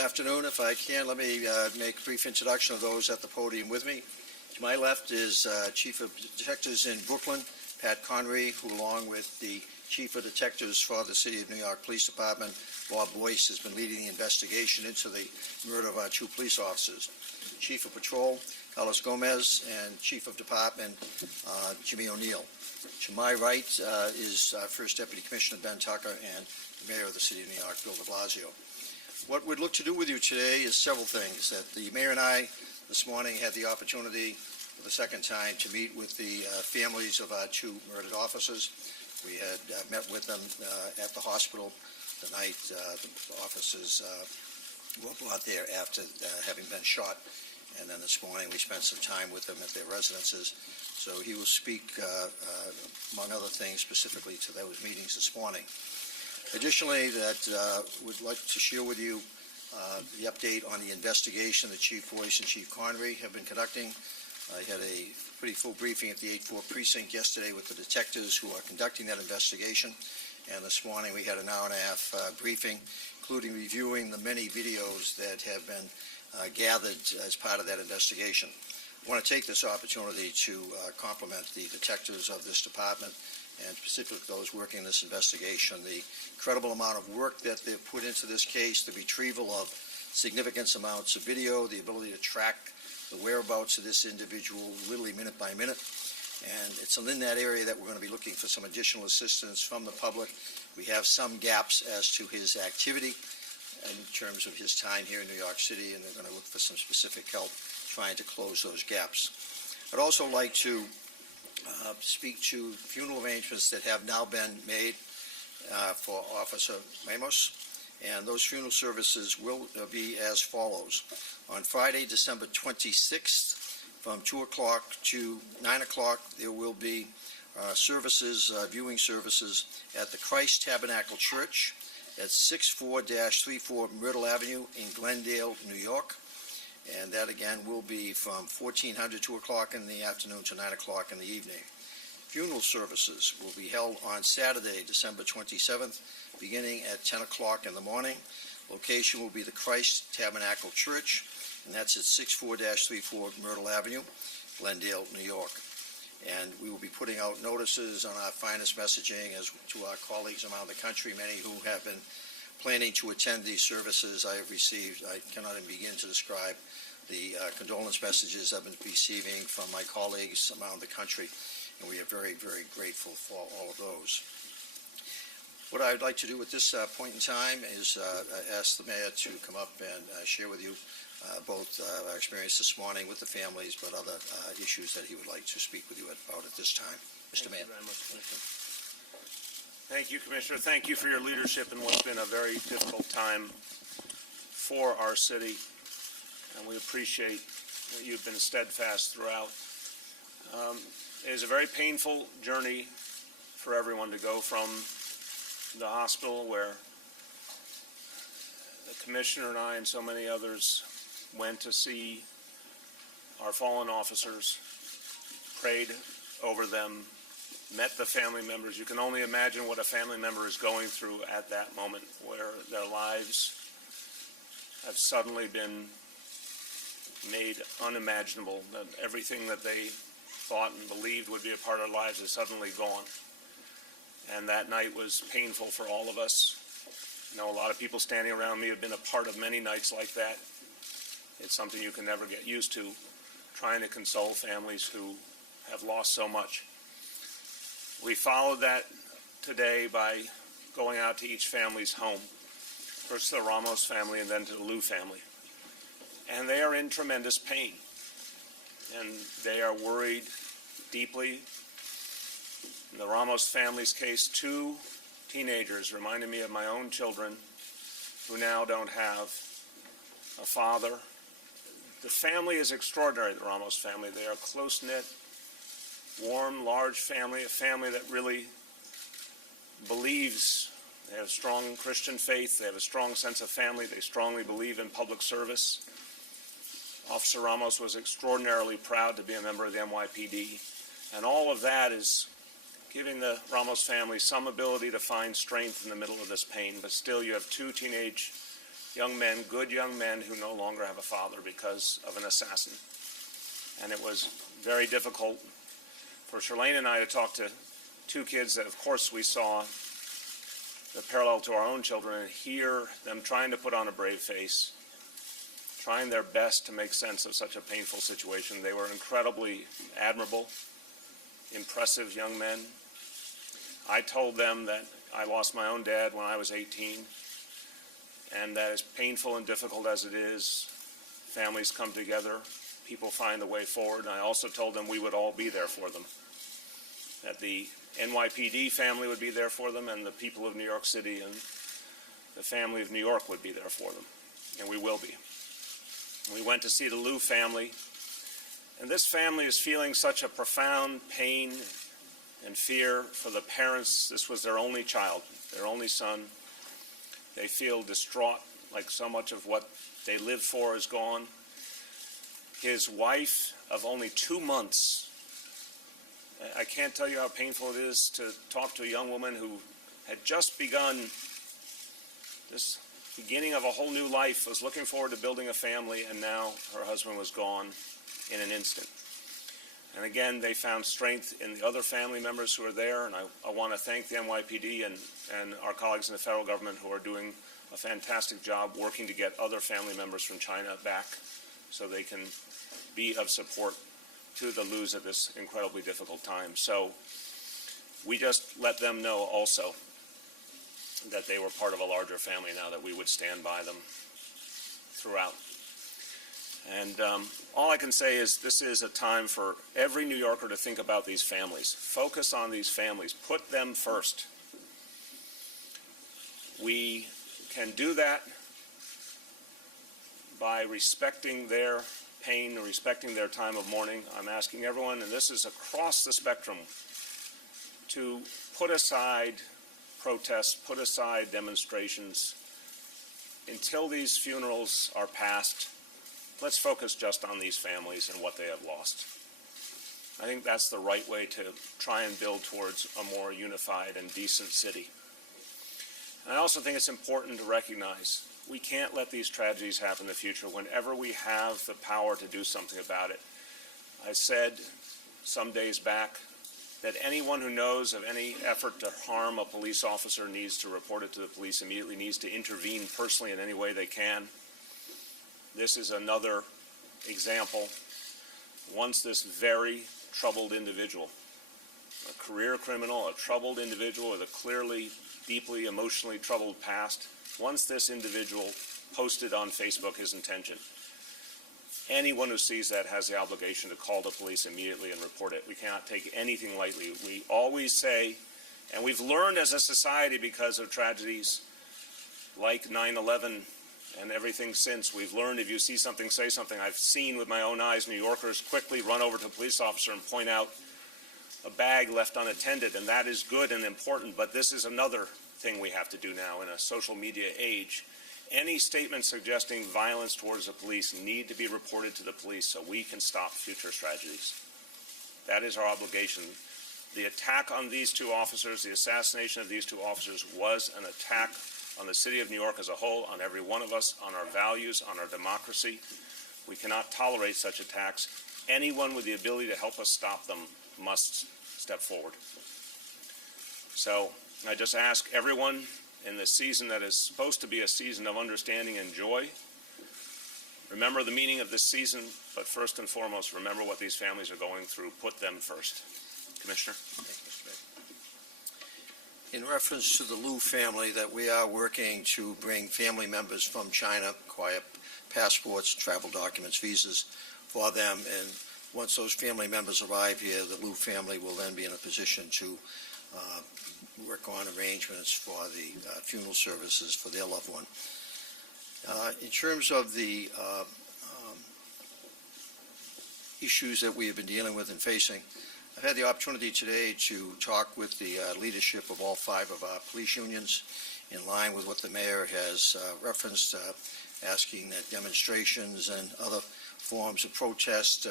afternoon. If I can, let me make a brief introduction of those at the podium with me. To my left is Chief of Detectives in Brooklyn, Pat Connery, who along with the Chief of Detectives for the City of New York Police Department, Bob Boyce, has been leading the investigation into the murder of our two police officers. Chief of Patrol, Carlos Gomez, and Chief of Department, Jimmy O'Neill. To my right is First Deputy Commissioner Ben Tucker and the Mayor of the City of New York, Bill de Blasio. What we'd look to do with you today is several things. That the Mayor and I this morning had the opportunity for the second time to meet with the families of our two murdered officers. We had met with them at the hospital the night the officers were brought there after having been shot. And then this morning we spent some time with them at their residences. So he will speak, among other things, specifically to those meetings this morning. Additionally, that we'd like to share with you the update on the investigation that Chief Boyce and Chief Connery have been conducting. I had a pretty full briefing at the 8-4 precinct yesterday with the detectives who are conducting that investigation. And this morning we had an hour-and-a-half briefing, including reviewing the many videos that have been gathered as part of that investigation. I want to take this opportunity to compliment the detectives of this department and specifically those working in this investigation, the incredible amount of work that they've put into this case, the retrieval of significant amounts of video, the ability to track the whereabouts of this individual literally minute by minute. And it's in that area that we're going to be looking for some additional assistance from the public. We have some gaps as to his activity in terms of his time here in New York City, and they're going to look for some specific help trying to close those gaps. I'd also like to speak to funeral arrangements that have now been made for Officer Ramos, and those funeral services will be as follows. On Friday, December 26th, from 2 o'clock to 9 o'clock, there will be services, viewing services at the Christ Tabernacle Church at 64-34 Myrtle Avenue in Glendale, New York. And that again will be from 1400, 2 o'clock in the afternoon to 9 o'clock in the evening. Funeral services will be held on Saturday, December 27th, beginning at 10 o'clock in the morning. Location will be the Christ Tabernacle Church, and that's at 64-34 Myrtle Avenue, Glendale, New York. And we will be putting out notices on our finest messaging as to our colleagues around the country, many who have been planning to attend these services. I have received, I cannot even begin to describe the condolence messages I've been receiving from my colleagues around the country, and we are very, very grateful for all of those. What I'd like to do at this point in time is ask the Mayor to come up and share with you both our experience this morning with the families, but other issues that he would like to speak with you about at this time. Mr. Mayor. Thank you very much, Commissioner. Thank you, Commissioner. Thank you for your leadership in what's been a very difficult time for our city, and we appreciate that you've been steadfast throughout. It is a very painful journey for everyone to go from the hospital where the Commissioner and I and so many others went to see our fallen officers, prayed over them, met the family members. You can only imagine what a family member is going through at that moment, where their lives have suddenly been made unimaginable, that everything that they thought and believed would be a part of their lives is suddenly gone. And that night was painful for all of us. I know a lot of people standing around me have been a part of many nights like that. It's something you can never get used to, trying to console families who have lost so much. We followed that today by going out to each family's home, first to the Ramos family and then to the Liu family. And they are in tremendous pain, and they are worried deeply. In the Ramos family's case, 2 teenagers reminded me of my own children who now don't have a father. The family is extraordinary, the Ramos family. They are close-knit, warm, large family, a family that really believes. They have a strong Christian faith. They have a strong sense of family. They strongly believe in public service. Officer Ramos was extraordinarily proud to be a member of the NYPD. And all of that is giving the Ramos family some ability to find strength in the middle of this pain. But still, you have 2 teenage young men, good young men who no longer have a father because of an assassin. And it was very difficult for Shirlane and I to talk to two kids that, of course, we saw the parallel to our own children and hear them trying to put on a brave face, trying their best to make sense of such a painful situation. They were incredibly admirable, impressive young men. I told them that I lost my own dad when I was 18, and that as painful and difficult as it is, families come together, people find the way forward. And I also told them we would all be there for them, that the NYPD family would be there for them, and the people of New York City and the family of New York would be there for them, and we will be. We went to see the Liu family, and this family is feeling such a profound pain and fear for the parents. This was their only child, their only son. They feel distraught, like so much of what they lived for is gone. His wife of only 2 months, I can't tell you how painful it is to talk to a young woman who had just begun this beginning of a whole new life, was looking forward to building a family, and now her husband was gone in an instant. And again, they found strength in the other family members who are there, and I want to thank the NYPD and our colleagues in the federal government who are doing a fantastic job working to get other family members from China back so they can be of support to the Lius at this incredibly difficult time. So we just let them know also that they were part of a larger family now, that we would stand by them throughout. And all I can say is this is a time for every New Yorker to think about these families. Focus on these families. Put them first. We can do that by respecting their pain and respecting their time of mourning. I'm asking everyone, and this is across the spectrum, to put aside protests, put aside demonstrations. Until these funerals are past, let's focus just on these families and what they have lost. I think that's the right way to try and build towards a more unified and decent city. And I also think it's important to recognize we can't let these tragedies happen in the future whenever we have the power to do something about it. I said some days back that anyone who knows of any effort to harm a police officer needs to report it to the police immediately, needs to intervene personally in any way they can. This is another example. Once this very troubled individual, a career criminal, a troubled individual with a clearly, deeply emotionally troubled past, once this individual posted on Facebook his intention, anyone who sees that has the obligation to call the police immediately and report it. We cannot take anything lightly. We always say, and we've learned as a society because of tragedies like 9/11 and everything since, we've learned if you see something, say something. I've seen with my own eyes New Yorkers quickly run over to a police officer and point out a bag left unattended, and that is good and important, but this is another thing we have to do now in a social media age. Any statements suggesting violence towards the police need to be reported to the police so we can stop future tragedies. That is our obligation. The attack on these two officers, the assassination of these two officers, was an attack on the city of New York as a whole, on every one of us, on our values, on our democracy. We cannot tolerate such attacks. Anyone with the ability to help us stop them must step forward. So I just ask everyone in this season that is supposed to be a season of understanding and joy, remember the meaning of this season, but first and foremost, remember what these families are going through. Put them first. Commissioner. In reference to the Liu family, that we are working to bring family members from China, acquire passports, travel documents, visas for them, and once those family members arrive here, the Liu family will then be in a position to work on arrangements for the funeral services for their loved one. In terms of the issues that we have been dealing with and facing, I've had the opportunity today to talk with the leadership of all 5 of our police unions in line with what the mayor has referenced, asking that demonstrations and other forms of protest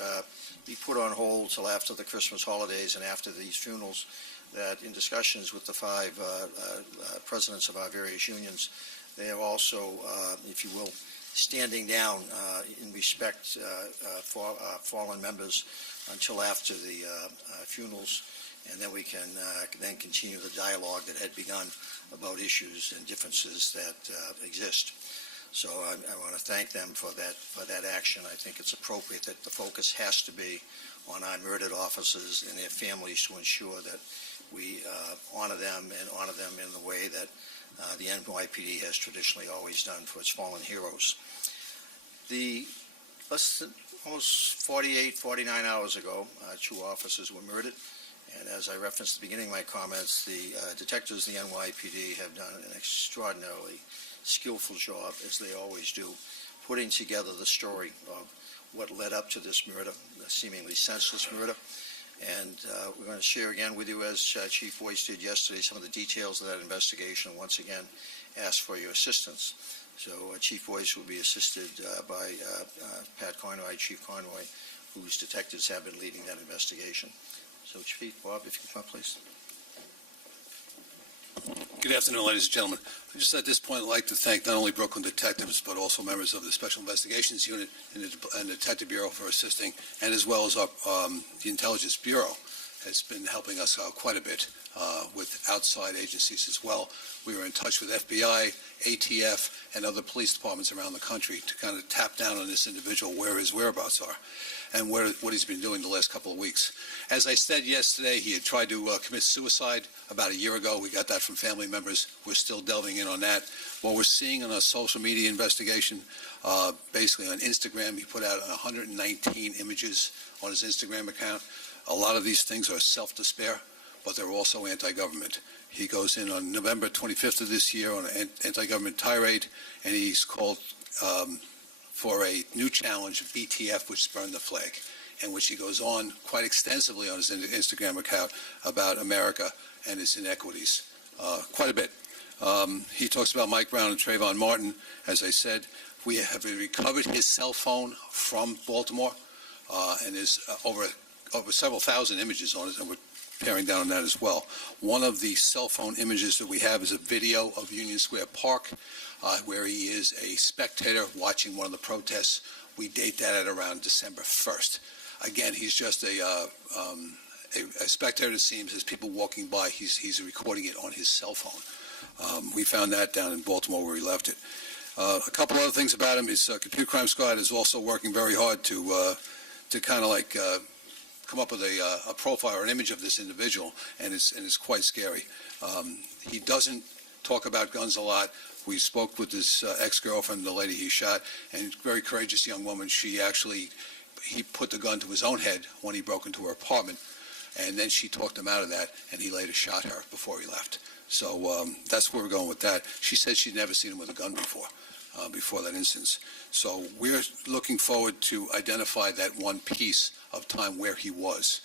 be put on hold till after the Christmas holidays and after these funerals, that in discussions with the 5 presidents of our various unions, They are also, if you will, standing down in respect for fallen members until after the funerals, and then we can then continue the dialogue that had begun about issues and differences that exist. So I want to thank them for that action. I think it's appropriate that the focus has to be on our murdered officers and their families to ensure that we honor them in the way that the NYPD has traditionally always done for its fallen heroes. Almost 48, 49 hours ago, 2 officers were murdered. And as I referenced at the beginning of my comments, the detectives of the NYPD have done an extraordinarily skillful job, as they always do, putting together the story of what led up to this murder, the seemingly senseless murder. And we're going to share again with you, as Chief Boyce did yesterday, some of the details of that investigation. Once again, ask for your assistance. So Chief Boyce will be assisted by Pat Conroy, Chief Conroy, whose detectives have been leading that investigation. So Chief, Bob, if you can come up, please. Good afternoon, ladies and gentlemen. I just at this point would like to thank not only Brooklyn detectives, but also members of the Special Investigations Unit and the Detective Bureau for assisting, and as well as our, the Intelligence Bureau has been helping us out quite a bit with outside agencies as well. We were in touch with FBI, ATF, and other police departments around the country to kind of tap down on this individual, where his whereabouts are, and what he's been doing the last couple of weeks. As I said yesterday, he had tried to commit suicide about a year ago. We got that from family members. We're still delving in on that. What we're seeing in a social media investigation, basically on Instagram, he put out 119 images on his Instagram account. A lot of these things are self-despair, but they're also anti-government. He goes in on November 25th of this year on an anti-government tirade, and he's called for a new challenge of BTF, which spurned the flag, in which he goes on quite extensively on his Instagram account about America and its inequities, quite a bit. He talks about Mike Brown and Trayvon Martin. As I said, we have recovered his cell phone from Baltimore, and there's over several thousand images on it, and we're paring down on that as well. One of the cell phone images that we have is a video of Union Square Park, where he is a spectator watching one of the protests. We date that at around December 1st. Again, he's just a spectator, it seems, as people walking by. He's recording it on his cell phone. We found that down in Baltimore where he left it. A couple other things about him. His computer crime squad is also working very hard to kind of like come up with a profile or an image of this individual, and it's quite scary. He doesn't talk about guns a lot. We spoke with his ex-girlfriend, the lady he shot, and very courageous young woman. He put the gun to his own head when he broke into her apartment, and then she talked him out of that, and he later shot her before he left. So that's where we're going with that. She said she'd never seen him with a gun before that instance. So we're looking forward to identify that one piece of time where he was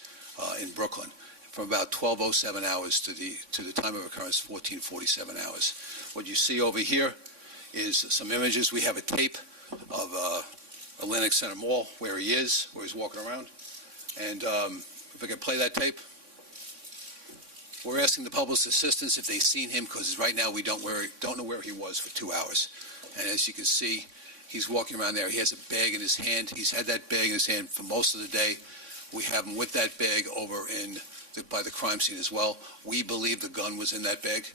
in Brooklyn, from about 12:07 hours to the time of occurrence, 14:47 hours. What you see over here is some images. We have a tape of Atlantic Center Mall where he is, where he's walking around. And if I could play that tape. We're asking the public's assistance if they've seen him, because right now we don't know where he was for 2 hours. And as you can see, he's walking around there. He has a bag in his hand. He's had that bag in his hand for most of the day. We have him with that bag over by the crime scene as well. We believe the gun was in that bag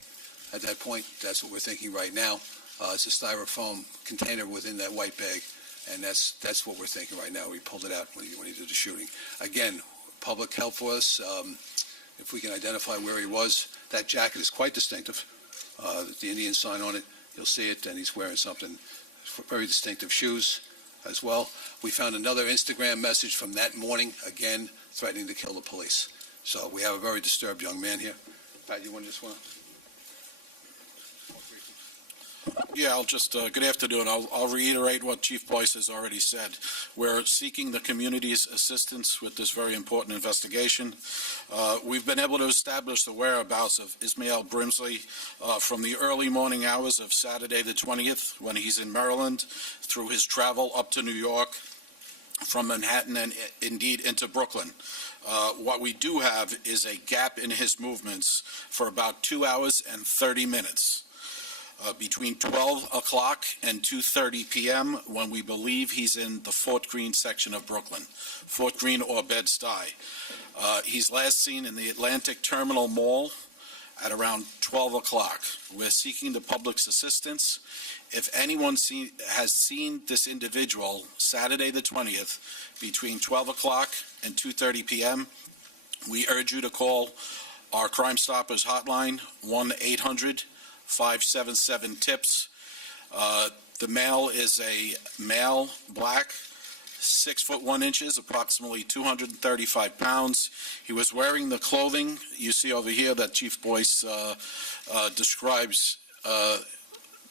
at that point. That's what we're thinking right now. It's a styrofoam container within that white bag, and that's what we're thinking right now. We pulled it out when he did the shooting. Again, public help for us. If we can identify where he was. That jacket is quite distinctive. The Indian sign on it, you'll see it, and he's wearing something, very distinctive shoes as well. We found another Instagram message from that morning, again, threatening to kill the police. So we have a very disturbed young man here. Pat, you want to just want to? Yeah, I'll just, good afternoon. I'll reiterate what Chief Boyce has already said. We're seeking the community's assistance with this very important investigation. We've been able to establish the whereabouts of Ismail Brimsley from the early morning hours of Saturday the 20th, when he's in Maryland, through his travel up to New York, from Manhattan and indeed into Brooklyn. What we do have is a gap in his movements for about 2 hours and 30 minutes. between 12 o'clock and 2:30 p.m. when we believe he's in the Fort Greene section of Brooklyn, Fort Greene or Bed-Stuy. He's last seen in the Atlantic Terminal Mall at around 12 o'clock. We're seeking the public's assistance. If anyone has seen this individual Saturday the 20th between 12 o'clock and 2:30 p.m., we urge you to call our Crime Stoppers hotline, 1-800-577-TIPS. The male is a male, black, 6 foot 1 inches, approximately 235 pounds. He was wearing the clothing you see over here that Chief Boyce describes.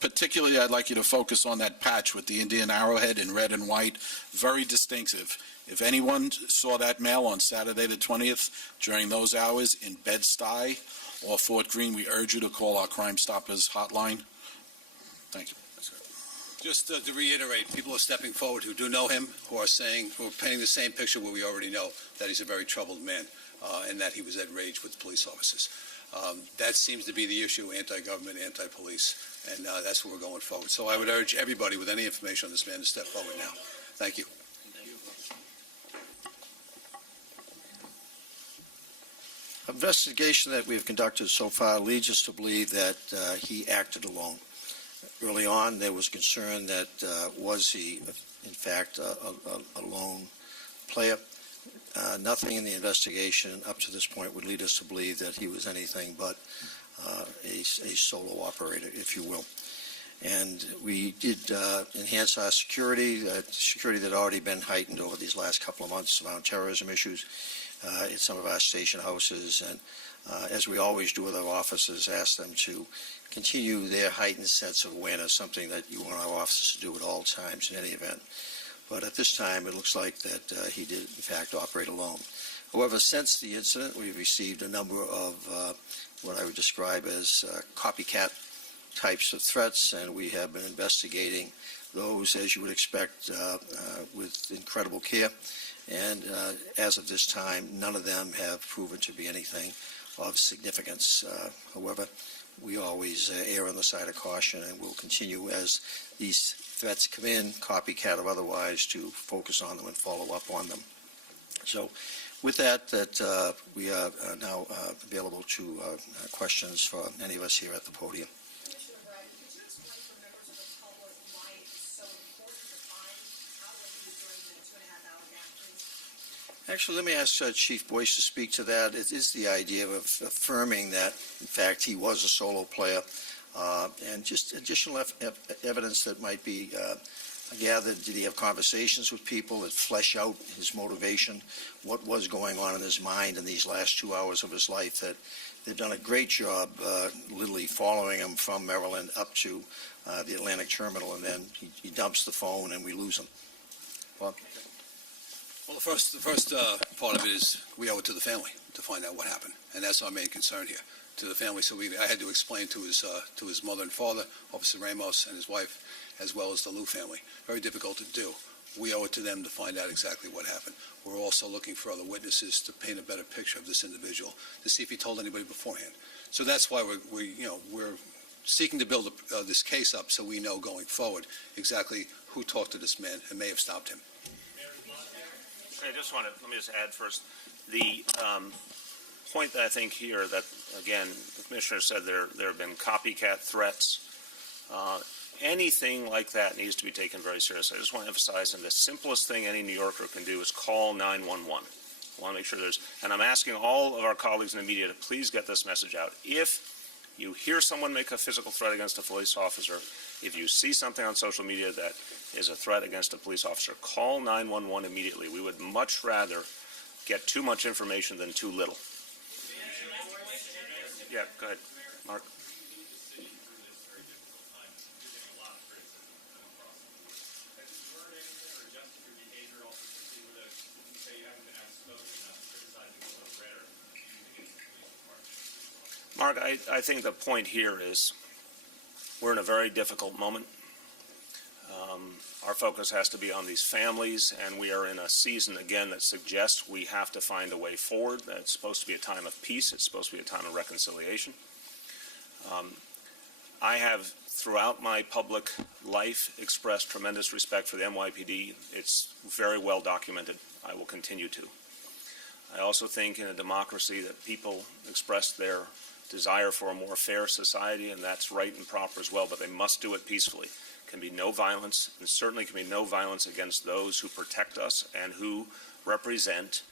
Particularly, I'd like you to focus on that patch with the Indian arrowhead in red and white. Very distinctive. If anyone saw that male on Saturday the 20th during those hours in Bed-Stuy or Fort Greene, we urge you to call our Crime Stoppers hotline. Thank you. Just to reiterate, people are stepping forward who do know him, who are painting the same picture where we already know that he's a very troubled man and that he was at rage with police officers. That seems to be the issue, anti-government, anti-police, and that's where we're going forward. So I would urge everybody with any information on this man to step forward now. Thank you. Investigation that we've conducted so far leads us to believe that he acted alone. Early on, there was concern that was he, in fact, a lone player. Nothing in the investigation up to this point would lead us to believe that he was anything but a solo operator, if you will. And we did enhance our security that had already been heightened over these last couple of months around terrorism issues in some of our station houses. And as we always do with our officers, ask them to continue their heightened sense of awareness, something that you want our officers to do at all times in any event. But at this time, it looks like that he did, in fact, operate alone. However, since the incident, we've received a number of what I would describe as copycat types of threats, and we have been investigating those, as you would expect, with incredible care. And as of this time, none of them have proven to be anything of significance. However, we always err on the side of caution, and we'll continue as these threats come in, copycat or otherwise, to focus on them and follow up on them. So with that, we are now available to questions for any of us here at the podium. Commissioner Bragg, could you explain for members of the public why it's so important to find outlets during the 2.5-hour gap, please? Actually, let me ask Chief Boyce to speak to that. It is the idea of affirming that, in fact, he was a solo player, and just additional evidence that might be gathered. Did he have conversations with people that flesh out his motivation? What was going on in his mind in these last 2 hours of his life? That they've done a great job literally following him from Maryland up to the Atlantic Terminal, and then he dumps the phone and we lose him. Well, the first part of it is we owe it to the family to find out what happened, and that's our main concern here, to the family. So I had to explain to his mother and father, Officer Ramos and his wife, as well as the Liu family. Very difficult to do. We owe it to them to find out exactly what happened. We're also looking for other witnesses to paint a better picture of this individual, to see if he told anybody beforehand. So that's why we're seeking to build this case up, so we know going forward exactly who talked to this man and may have stopped him. Let me just add first, the point that I think here that, again, the Commissioner said there have been copycat threats. Anything like that needs to be taken very seriously. I just want to emphasize, and the simplest thing any New Yorker can do is call 911. I want to make sure and I'm asking all of our colleagues in the media to please get this message out. If you hear someone make a physical threat against a police officer, if you see something on social media that is a threat against a police officer, call 911 immediately. We would much rather get too much information than too little. Yeah, go ahead, Mark. Mark, I think the point here is we're in a very difficult moment. Our focus has to be on these families, and we are in a season, again, that suggests we have to find a way forward. That it's supposed to be a time of peace. It's supposed to be a time of reconciliation. I have, throughout my public life, expressed tremendous respect for the NYPD. It's very well documented. I will continue to. I also think in a democracy that people express their desire for a more fair society, and that's right and proper as well, but they must do it peacefully. Can be no violence, and certainly can be no violence against those who protect us and who represent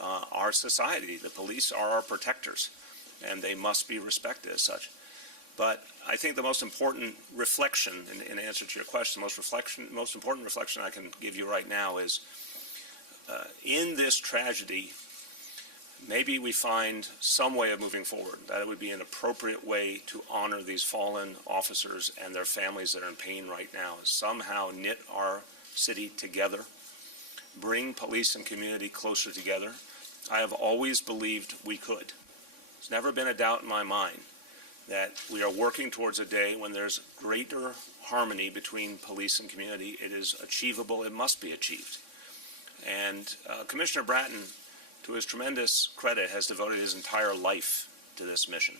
our society. The police are our protectors, and they must be respected as such. But I think the most important reflection, in answer to your question, most important reflection I can give you right now is, in this tragedy, maybe we find some way of moving forward, that it would be an appropriate way to honor these fallen officers and their families that are in pain right now, somehow knit our city together, bring police and community closer together. I have always believed we could. There's never been a doubt in my mind that we are working towards a day when there's greater harmony between police and community. It is achievable. It must be achieved. And Commissioner Bratton, to his tremendous credit, has devoted his entire life to this mission.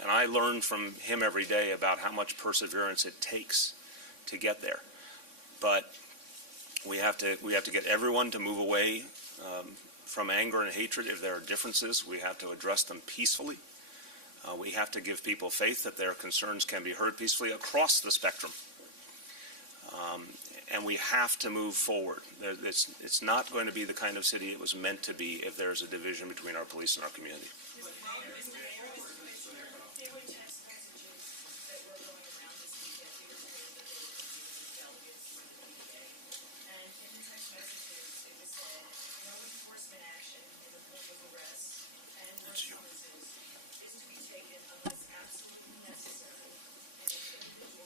And I learn from him every day about how much perseverance it takes to get there. But we have to get everyone to move away from anger and hatred. If there are differences, we have to address them peacefully. We have to give people faith that their concerns can be heard peacefully across the spectrum. And we have to move forward. It's not going to be the kind of city it was meant to be if there's a division between our police and our community.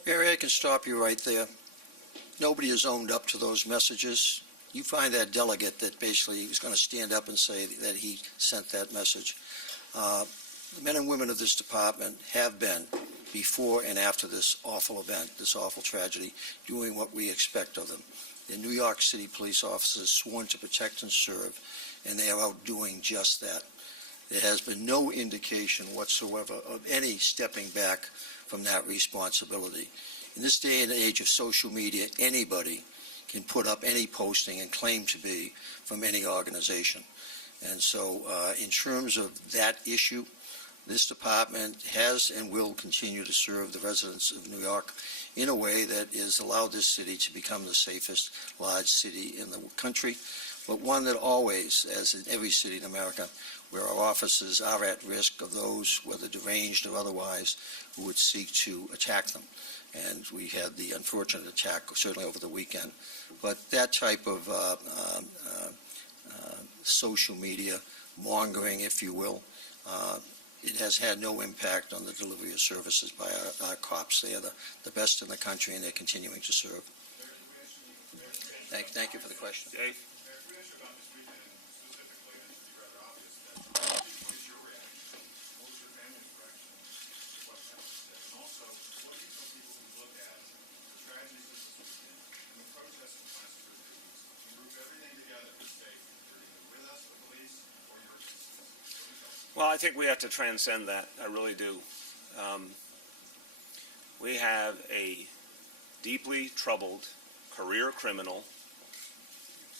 Mary, I can stop you right there. Nobody has owned up to those messages. You find that delegate that basically is going to stand up and say that he sent that message. The men and women of this department have been, before and after this awful event, this awful tragedy, doing what we expect of them. They're New York City police officers sworn to protect and serve, and they are out doing just that. There has been no indication whatsoever of any stepping back from that responsibility. In this day and age of social media, anybody can put up any posting and claim to be from any organization. And so in terms of that issue, this department has and will continue to serve the residents of New York in a way that has allowed this city to become the safest large city in the country, but one that always, as in every city in America, where our officers are at risk of those, whether deranged or otherwise, who would seek to attack them. And we had the unfortunate attack certainly over the weekend. But that type of social media mongering, if you will, it has had no impact on the delivery of services by our cops. They are the best in the country, and they're continuing to serve. Thank you for the question. Dave? Well, I think we have to transcend that. I really do. We have a deeply troubled career criminal,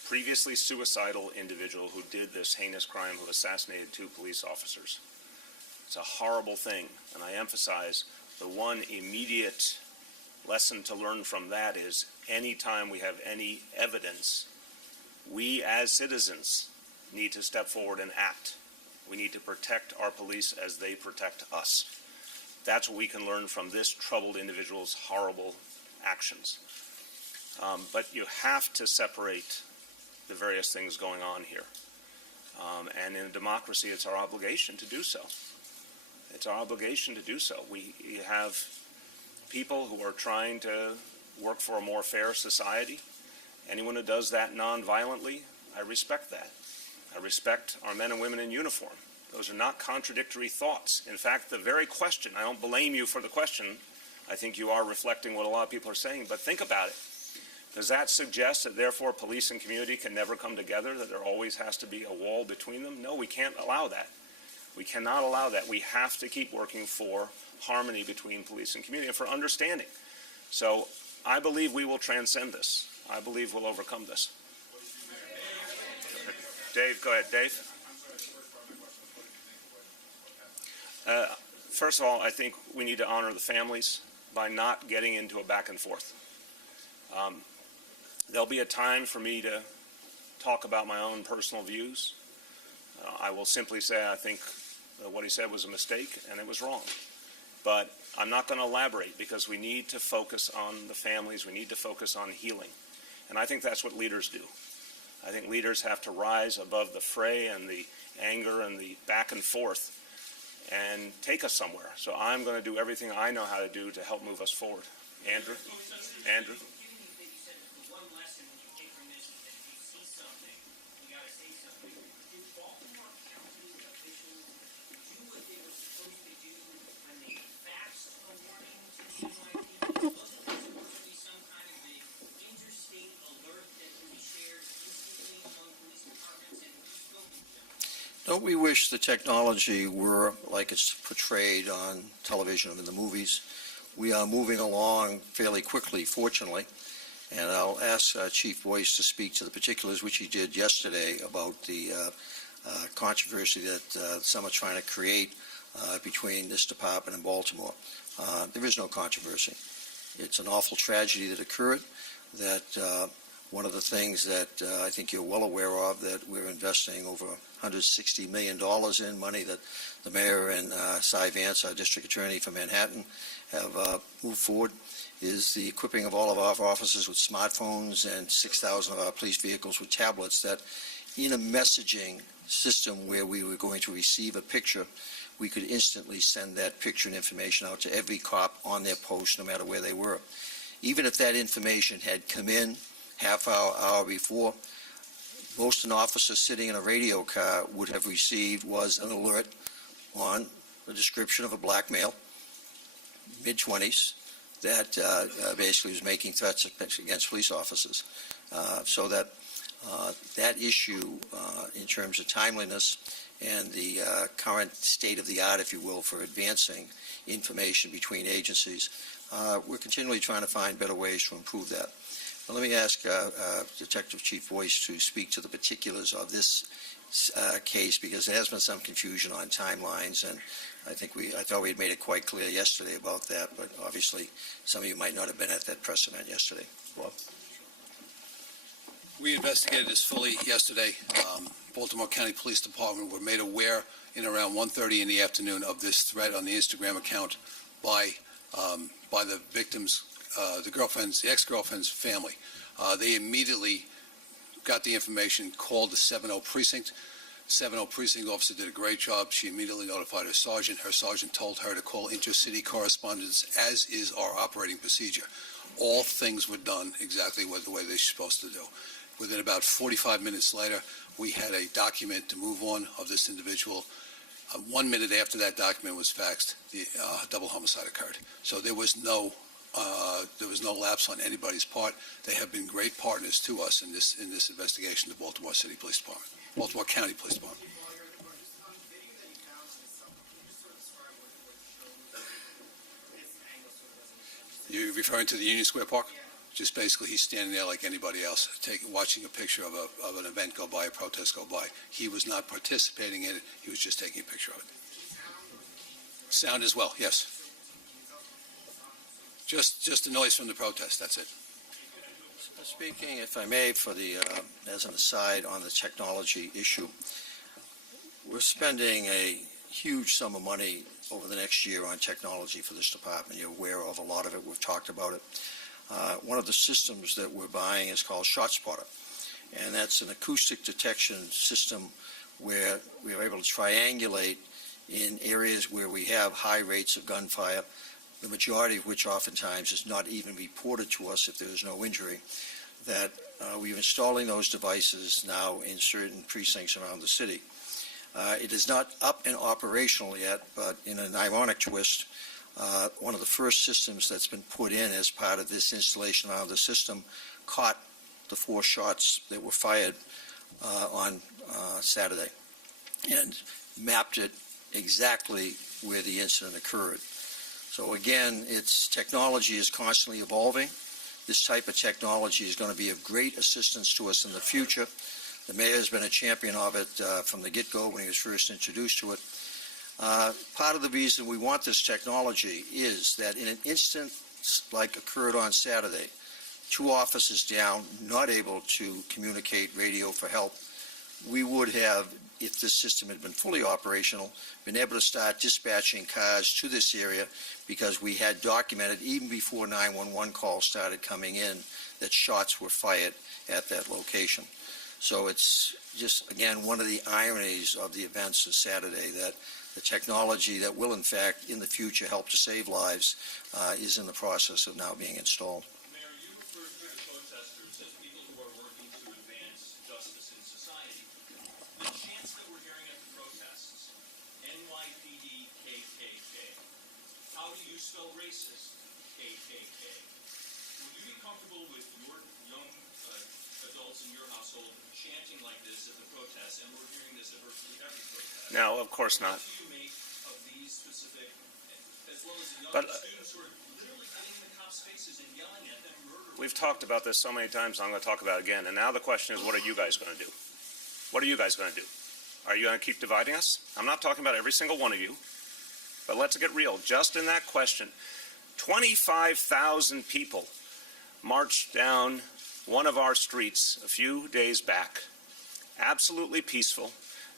previously suicidal individual who did this heinous crime, who assassinated 2 police officers. It's a horrible thing, and I emphasize the one immediate lesson to learn from that is anytime we have any evidence, we as citizens need to step forward and act. We need to protect our police as they protect us. That's what we can learn from this troubled individual's horrible actions. But you have to separate the various things going on here. And in a democracy, it's our obligation to do so. It's our obligation to do so. We have people who are trying to work for a more fair society. Anyone who does that non-violently, I respect that. I respect our men and women in uniform. Those are not contradictory thoughts. In fact, the very question, I don't blame you for the question. I think you are reflecting what a lot of people are saying, but think about it. Does that suggest that therefore police and community can never come together, that there always has to be a wall between them? No, we can't allow that. We cannot allow that. We have to keep working for harmony between police and community and for understanding. So I believe we will transcend this. I believe we'll overcome this. Dave, go ahead. Dave? First of all, I think we need to honor the families by not getting into a back and forth. There'll be a time for me to talk about my own personal views. I will simply say I think what he said was a mistake and it was wrong. But I'm not going to elaborate because we need to focus on the families. We need to focus on healing. And I think that's what leaders do. I think leaders have to rise above the fray and the anger and the back and forth and take us somewhere. So I'm going to do everything I know how to do to help move us forward. Andrew? Andrew? One lesson you take from this is that if you see something, you got to say something. Did Baltimore County officials do what they were supposed to do when they faxed a warning to the NYPD? Wasn't there supposed to be some kind of an interstate alert that can be shared instantly among police departments, and who's spoken to them? Don't we wish the technology were like it's portrayed on television and in the movies? We are moving along fairly quickly, fortunately, and I'll ask Chief Boyce to speak to the particulars, which he did yesterday, about the controversy that some are trying to create between this department and Baltimore. There is no controversy. It's an awful tragedy that occurred, that one of the things that I think you're well aware of, that we're investing over $160 million in, money that the mayor and Cy Vance, our district attorney for Manhattan, have moved forward, is the equipping of all of our officers with smartphones and 6,000 of our police vehicles with tablets, that in a messaging system where we were going to receive a picture, we could instantly send that picture and information out to every cop on their post, no matter where they were. Even if that information had come in half hour before, most an officer sitting in a radio car would have received was an alert on the description of a black male, mid-20s, that basically was making threats against police officers. So that that issue, in terms of timeliness and the current state of the art, if you will, for advancing information between agencies, we're continually trying to find better ways to improve that. But let me ask Detective Chief Boyce to speak to the particulars of this case, because there has been some confusion on timelines, and I thought we had made it quite clear yesterday about that, but obviously some of you might not have been at that press event yesterday. Bob? We investigated this fully yesterday. Baltimore County Police Department were made aware in around 1:30 in the afternoon of this threat on the Instagram account by the victim's, the ex-girlfriend's family. They immediately got the information, called the 7-0 precinct. 7-0 precinct officer did a great job. She immediately notified her sergeant. Her sergeant told her to call intercity correspondence, as is our operating procedure. All things were done exactly the way they're supposed to do. Within about 45 minutes later, we had a document to move on of this individual. 1 minute after that document was faxed, the double homicide occurred. So there was no lapse on anybody's part. They have been great partners to us in this investigation, the Baltimore City Police Department, Baltimore County Police Department. You're referring to the Union Square Park? Just basically, he's standing there like anybody else, watching a picture of an event go by, a protest go by. He was not participating in it. He was just taking a picture of it. Sound as well, yes. Just the noise from the protest, that's it. Speaking, if I may, for the as an aside on the technology issue, we're spending a huge sum of money over the next year on technology for this department. You're aware of a lot of it. We've talked about it. One of the systems that we're buying is called ShotSpotter, and that's an acoustic detection system where we are able to triangulate in areas where we have high rates of gunfire, the majority of which oftentimes is not even reported to us if there is no injury, that we're installing those devices now in certain precincts around the city. It is not up and operational yet, but in an ironic twist, one of the first systems that's been put in as part of this installation around the system caught the 4 shots that were fired on Saturday and mapped it exactly where the incident occurred. So again, technology is constantly evolving. This type of technology is going to be of great assistance to us in the future. The mayor has been a champion of it from the get-go when he was first introduced to it. Part of the reason we want this technology is that in an instance like occurred on Saturday, 2 officers down, not able to communicate radio for help, we would have, if this system had been fully operational, been able to start dispatching cars to this area because we had documented, even before 911 calls started coming in, that shots were fired at that location. So it's just, again, one of the ironies of the events of Saturday, that the technology that will, in fact, in the future help to save lives is in the process of now being installed. Mayor, you refer to the protesters as people who are working to advance justice in society. The chants that we're hearing at the protests, NYPD, KKK. How do you spell racist? KKK. Would you be comfortable with your young adults in your household chanting like this at the protests, and we're hearing this at virtually every protest? No, of course not. What do you make of these specific, as well as the young But, students who are literally getting in the cops' faces and yelling at them murder? We've talked about this so many times, I'm going to talk about it again. And now the question is, what are you guys going to do? What are you guys going to do? Are you going to keep dividing us? I'm not talking about every single one of you, but let's get real. Just in that question, 25,000 people marched down one of our streets a few days back. Absolutely peaceful.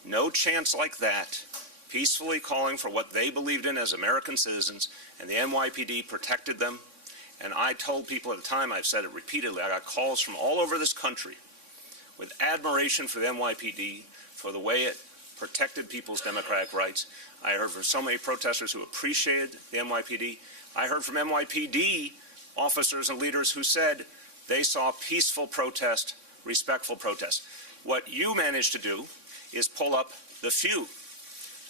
No chants like that. Peacefully calling for what they believed in as American citizens, and the NYPD protected them. And I told people at the time, I've said it repeatedly, I got calls from all over this country with admiration for the NYPD, for the way it protected people's democratic rights. I heard from so many protesters who appreciated the NYPD. I heard from NYPD officers and leaders who said they saw peaceful protest, respectful protest. What you managed to do is pull up the few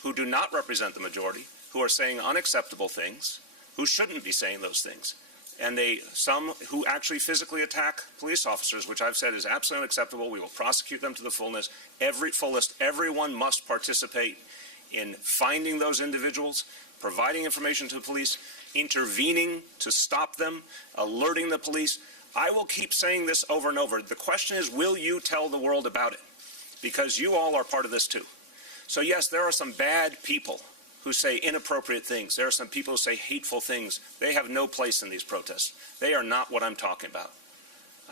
who do not represent the majority, who are saying unacceptable things, who shouldn't be saying those things. And some who actually physically attack police officers, which I've said is absolutely unacceptable. We will prosecute them to the fullest. Everyone must participate in finding those individuals, providing information to the police, intervening to stop them, alerting the police. I will keep saying this over and over. The question is, will you tell the world about it? Because you all are part of this too. So yes, there are some bad people who say inappropriate things. There are some people who say hateful things. They have no place in these protests. They are not what I'm talking about.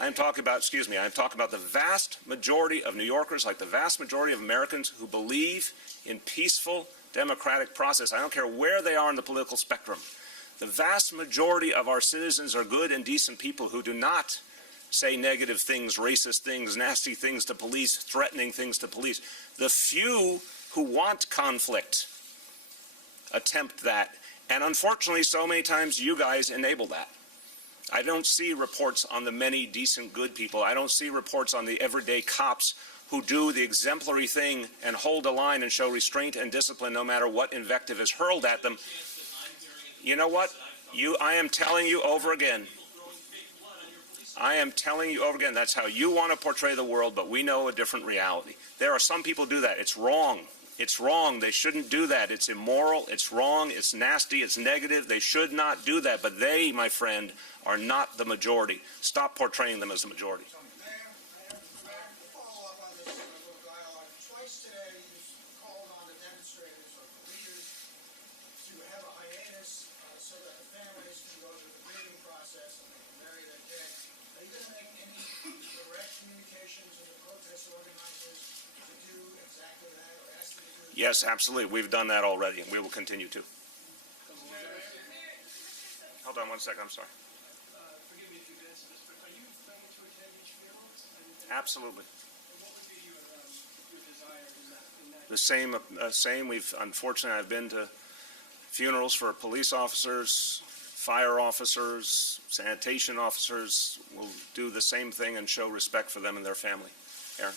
I'm talking about the vast majority of New Yorkers, like the vast majority of Americans who believe in peaceful democratic process. I don't care where they are in the political spectrum. The vast majority of our citizens are good and decent people who do not say negative things, racist things, nasty things to police, threatening things to police. The few who want conflict attempt that. And unfortunately, so many times you guys enable that. I don't see reports on the many decent, good people. I don't see reports on the everyday cops who do the exemplary thing and hold a line and show restraint and discipline no matter what invective is hurled at them. You know what? I am telling you over again. I am telling you over again, that's how you want to portray the world, but we know a different reality. There are some people who do that. It's wrong. It's wrong. They shouldn't do that. It's immoral. It's wrong. It's nasty. It's negative. They should not do that. But they, my friend, are not the majority. Stop portraying them as the majority. Mayor, I have to follow up on this little dialogue. Twice today, you called on the demonstrators or the leaders to have a hiatus so that the families can go through the grieving process and they can bury their dead. Are you going to make any direct communication to the protest organizers to do exactly that, or ask them to do that? Yes, absolutely. We've done that already, and we will continue to. Hold on one second. I'm sorry. Forgive me if you've answered this, but are you planning to attend each funeral? Absolutely. And what would be your desire in that? The same. Unfortunately, I've been to funerals for police officers, fire officers, sanitation officers. We'll do the same thing and show respect for them and their family. Aaron?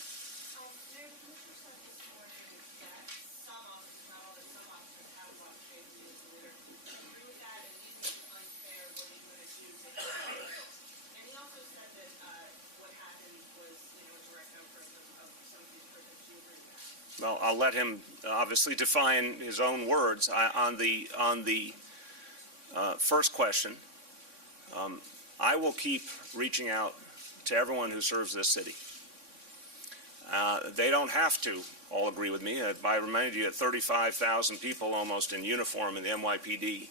Mayor, the commissioner said this morning that some officers, not all, but some officers have lost faith in his leader. Do you agree with that? And do you think it's unfair? What are you going to do to help? And he also said that what happened was, a direct outgrowth of some of these protests. Do you agree with that? Well, I'll let him obviously define his own words. On the First question, I will keep reaching out to everyone who serves this city. They don't have to all agree with me. I remind you that 35,000 people almost in uniform in the NYPD.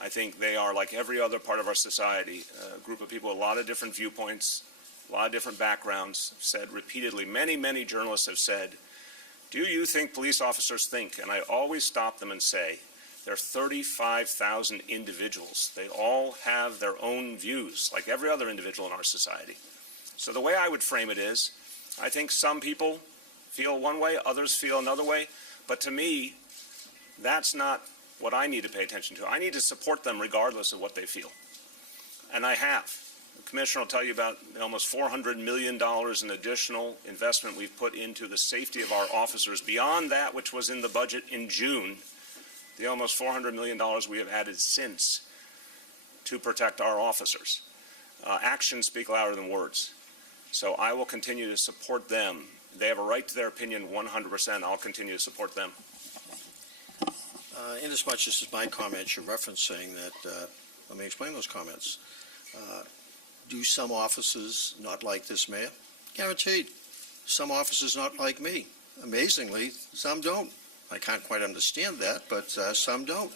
I think they are, like every other part of our society, a group of people with a lot of different viewpoints, a lot of different backgrounds. Said repeatedly, many journalists have said, do you think police officers think? And I always stop them and say, there are 35,000 individuals. They all have their own views, like every other individual in our society. So the way I would frame it is, I think some people feel one way, others feel another way, but to me, that's not what I need to pay attention to. I need to support them regardless of what they feel. And I have. The Commissioner will tell you about almost $400 million in additional investment we've put into the safety of our officers beyond that which was in the budget in June, the almost $400 million we have added since to protect our officers. Actions speak louder than words. So I will continue to support them. They have a right to their opinion 100%. I'll continue to support them. Inasmuch as this is my comments, you're referencing that, let me explain those comments. Do some officers not like this mayor? Guaranteed. Some officers not like me. Amazingly, some don't. I can't quite understand that, but some don't.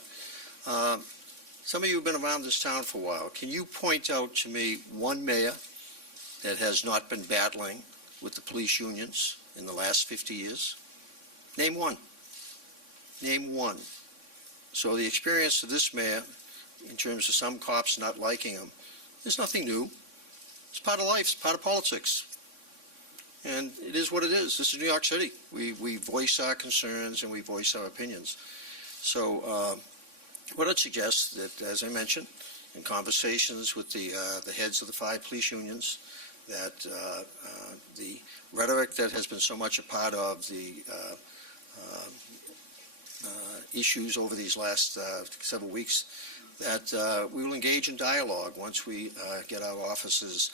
Some of you have been around this town for a while. Can you point out to me one mayor that has not been battling with the police unions in the last 50 years? Name one. Name one. So the experience of this mayor, in terms of some cops not liking him, is nothing new. It's part of life. It's part of politics. And it is what it is. This is New York City. We voice our concerns and we voice our opinions. So what I'd suggest that, as I mentioned, in conversations with the heads of the 5 police unions, that the rhetoric that has been so much a part of the issues over these last several weeks, that we will engage in dialogue once we get our officers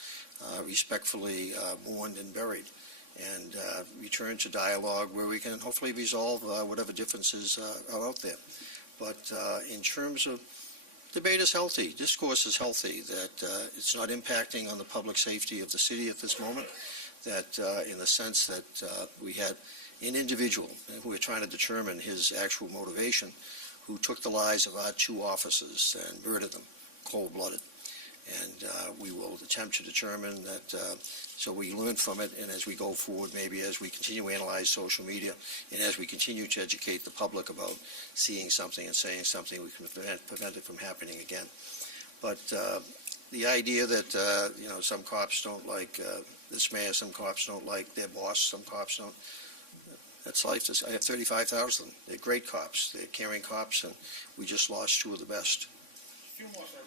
respectfully mourned and buried, and return to dialogue where we can hopefully resolve whatever differences are out there. But in terms of debate is healthy, discourse is healthy, that it's not impacting on the public safety of the city at this moment, that in the sense that we had an individual who we're trying to determine his actual motivation, who took the lives of our 2 officers and murdered them, cold-blooded. And we will attempt to determine that, so we learn from it, and as we go forward, maybe as we continue to analyze social media, and as we continue to educate the public about seeing something and saying something, we can prevent it from happening again. But the idea that, some cops don't like this mayor, some cops don't like their boss, some cops don't, that's life. I have 35,000 of them. They're great cops. They're caring cops, and we just lost 2 of the best. Few more, sir.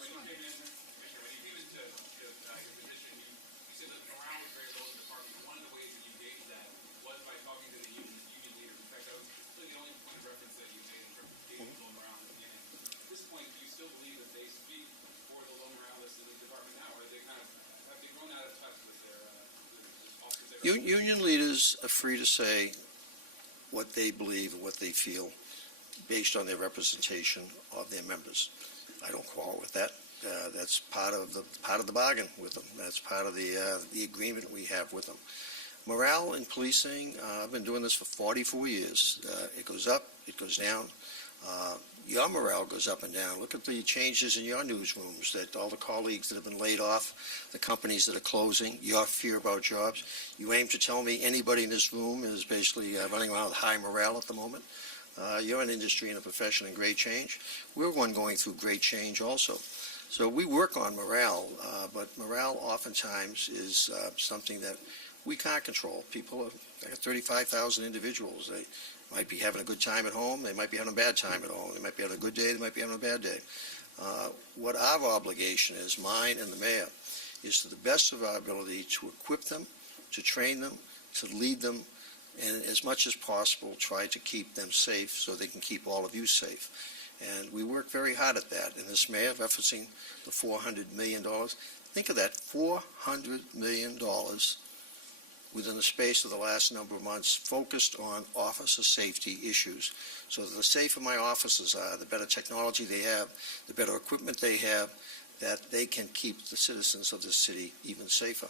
Union leaders are free to say what they believe and what they feel based on their representation of their members. I don't quarrel with that. That's part of the bargain with them. That's part of the agreement we have with them. Morale in policing, I've been doing this for 44 years. It goes up, it goes down. Your morale goes up and down. Look at the changes in your newsrooms, that all the colleagues that have been laid off, the companies that are closing, your fear about jobs. You aim to tell me anybody in this room is basically running around with high morale at the moment. You're an industry and a profession in great change. We're one going through great change also. So we work on morale, but morale oftentimes is something that we can't control. People, I got 35,000 individuals. They might be having a good time at home. They might be having a bad time at home. They might be having a good day. They might be having a bad day. What our obligation is, mine and the mayor, is to the best of our ability to equip them, to train them, to lead them, and as much as possible try to keep them safe so they can keep all of you safe. And we work very hard at that. And this mayor, referencing the $400 million, think of that, $400 million within the space of the last number of months, focused on officer safety issues. So the safer my officers are, the better technology they have, the better equipment they have, that they can keep the citizens of this city even safer.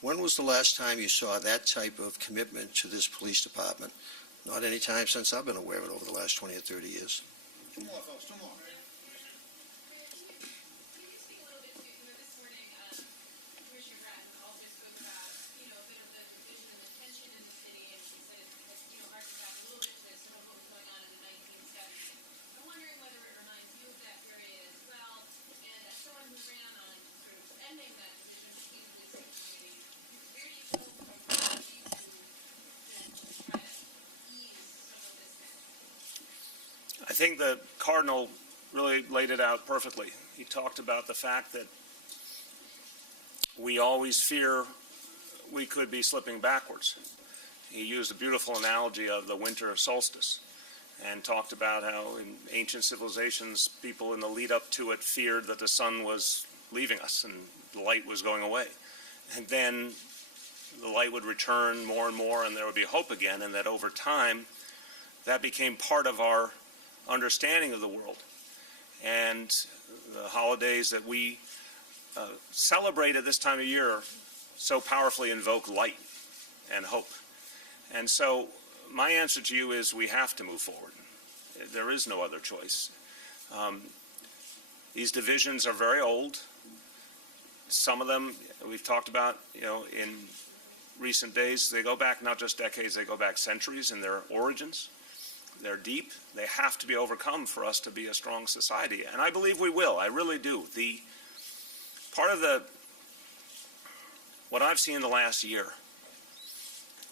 When was the last time you saw that type of commitment to this police department? Not any time since I've been aware of it over the last 20 or 30 years. Two more, folks, two more. Can you speak a little bit to, this morning, Commissioner Bratton also spoke about, a bit of the division and the tension in the city, and he said it, harkens back a little bit to some of what was going on in the 1970s. I'm wondering whether it reminds you of that period as well, and as someone who ran on sort of ending that division between the police and community, where do you go from here to try to ease some of this tension? I think the Cardinal really laid it out perfectly. He talked about the fact that we always fear we could be slipping backwards. He used a beautiful analogy of the winter solstice and talked about how in ancient civilizations, people in the lead up to it feared that the sun was leaving us and the light was going away. And then the light would return more and more, and there would be hope again, and that over time, that became part of our understanding of the world. And the holidays that we celebrate at this time of year so powerfully invoke light and hope. And so my answer to you is we have to move forward. There is no other choice. These divisions are very old. Some of them we've talked about, in recent days. They go back not just decades, they go back centuries in their origins. They're deep. They have to be overcome for us to be a strong society. And I believe we will. I really do. What I've seen in the last year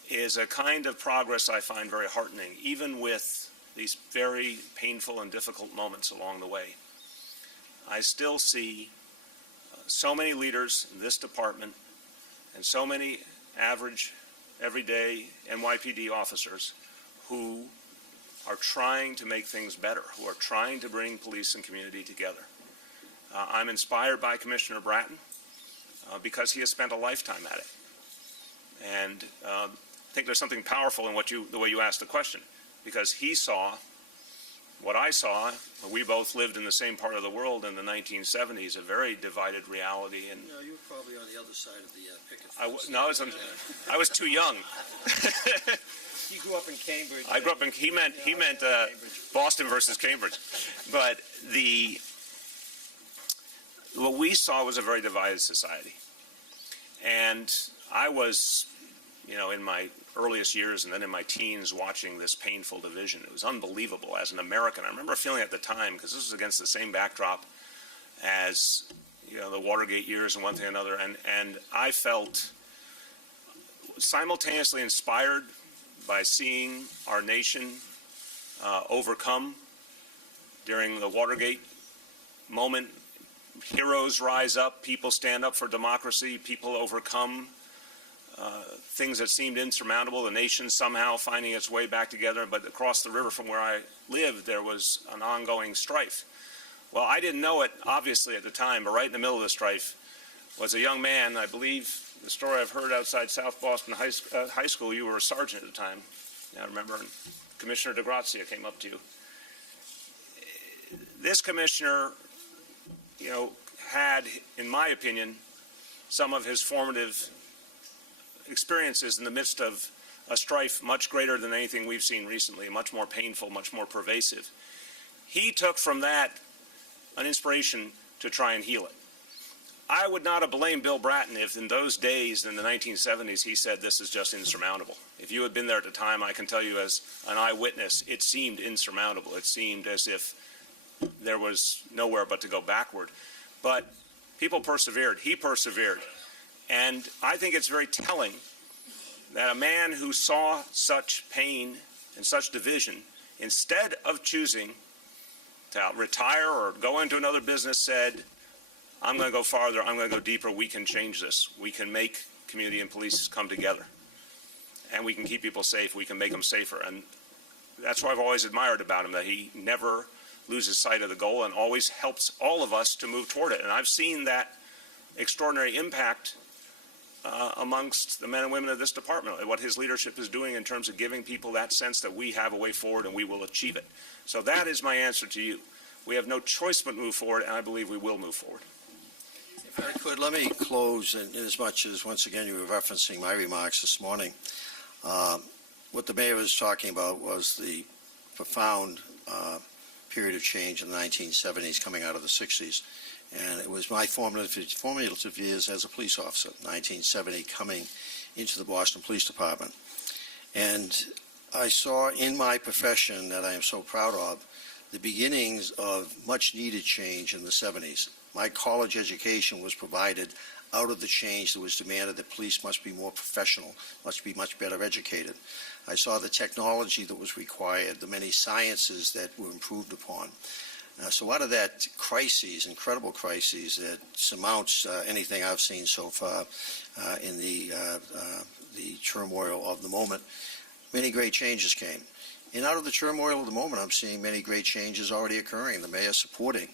is a kind of progress I find very heartening, even with these very painful and difficult moments along the way. I still see so many leaders in this department and so many average, everyday NYPD officers who are trying to make things better, who are trying to bring police and community together. I'm inspired by Commissioner Bratton because he has spent a lifetime at it. And I think there's something powerful in the way you asked the question, because he saw what I saw. We both lived in the same part of the world in the 1970s, a very divided reality. And No, you were probably on the other side of the picket fence. I was too young. He grew up in Cambridge. I grew up in, he meant Boston versus Cambridge. But what we saw was a very divided society. And I was, in my earliest years and then in my teens watching this painful division. It was unbelievable as an American. I remember feeling at the time, because this was against the same backdrop as, the Watergate years and one thing or another. And I felt simultaneously inspired by seeing our nation overcome during the Watergate moment. Heroes rise up, people stand up for democracy, people overcome things that seemed insurmountable, the nation somehow finding its way back together. But across the river from where I lived, there was an ongoing strife. Well, I didn't know it, obviously, at the time, but right in the middle of the strife was a young man. I believe the story I've heard outside South Boston High School, you were a sergeant at the time. I remember, and Commissioner DeGrazia came up to you. This commissioner, had, in my opinion, some of his formative experiences in the midst of a strife much greater than anything we've seen recently, much more painful, much more pervasive. He took from that an inspiration to try and heal it. I would not have blamed Bill Bratton if in those days in the 1970s he said this is just insurmountable. If you had been there at the time, I can tell you as an eyewitness, it seemed insurmountable. It seemed as if there was nowhere but to go backward. But people persevered. He persevered. And I think it's very telling that a man who saw such pain and such division, instead of choosing to retire or go into another business, said, I'm going to go farther, I'm going to go deeper, we can change this. We can make community and police come together. And we can keep people safe, we can make them safer. And that's what I've always admired about him, that he never loses sight of the goal and always helps all of us to move toward it. And I've seen that extraordinary impact amongst the men and women of this department, and what his leadership is doing in terms of giving people that sense that we have a way forward and we will achieve it. So that is my answer to you. We have no choice but move forward, and I believe we will move forward. If I could, let me close in as much as, once again, you were referencing my remarks this morning. What the mayor was talking about was the profound period of change in the 1970s coming out of the 60s. And it was my formative years as a police officer, 1970, coming into the Boston Police Department. And I saw in my profession that I am so proud of the beginnings of much needed change in the 70s. My college education was provided out of the change that was demanded that police must be more professional, must be much better educated. I saw the technology that was required, the many sciences that were improved upon. So out of that crises, incredible crises that surmounts anything I've seen so far in the turmoil of the moment, many great changes came. And out of the turmoil of the moment, I'm seeing many great changes already occurring. The mayor supporting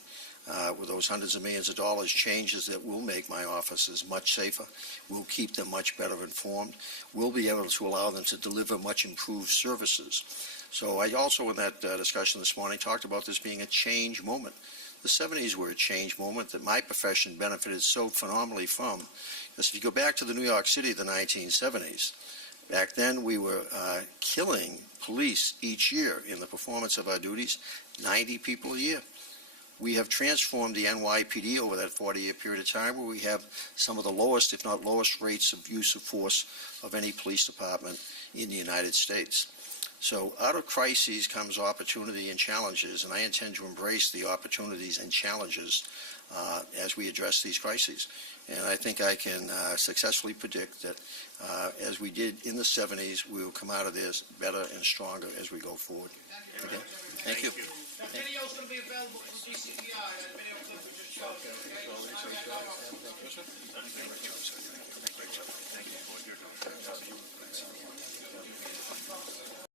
with those hundreds of millions of dollars, changes that will make my offices much safer, will keep them much better informed, will be able to allow them to deliver much improved services. So I also, in that discussion this morning, talked about this being a change moment. The 70s were a change moment that my profession benefited so phenomenally from. Because if you go back to the New York City of the 1970s, back then we were killing police each year in the performance of our duties, 90 people a year. We have transformed the NYPD over that 40-year period of time, where we have some of the lowest, if not lowest, rates of use of force of any police department in the United States. So out of crises comes opportunity and challenges, and I intend to embrace the opportunities and challenges as we address these crises. And I think I can successfully predict that as we did in the 70s, we will come out of this better and stronger as we go forward. Okay. Thank you. That video is going to be available through DCPI, that video clip we just showed you, okay?